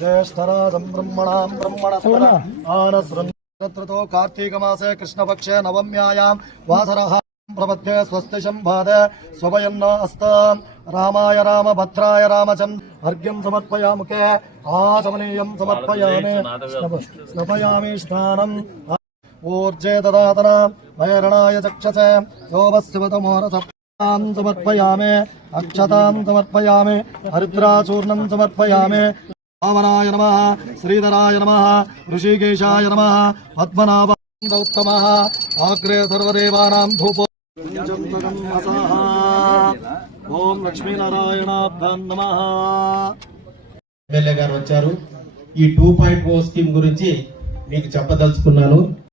ज्येष्ठराजं ब्रह्मणां ब्रह्मणस्पत आनस्रन्तो कार्तीकमासे कृष्णपक्षे नवम्यायां वासरः प्रपद्ये स्वस्ति संभाद स्वयन्न अस्तां रामाय रामभद्राय रामचन्द्र अर्घ्यं समर्पयामुखे आचमनीयं समर्पयामि स्नपयामि स्नानम् ऊर्जे ददातना वैरणाय चक्षसे योपस्वतमोरसप्तां समर्पयामि अक्षतां समर्पयामि हरिद्राचूर्णं समर्पयामि वामनाय नमः श्रीधराय नमः ऋषिकेशाय नमः पद्मनाभाय उत्तमः अग्रे सर्वदेवानां धूपो ఓం లక్ష్మీనారాయణాభ్యాం నమః. ఎమ్మెల్యే గారు వచ్చారు. ఈ 2.0 స్కీమ్ గురించి మీకు చెప్పదలుచుకున్నాను.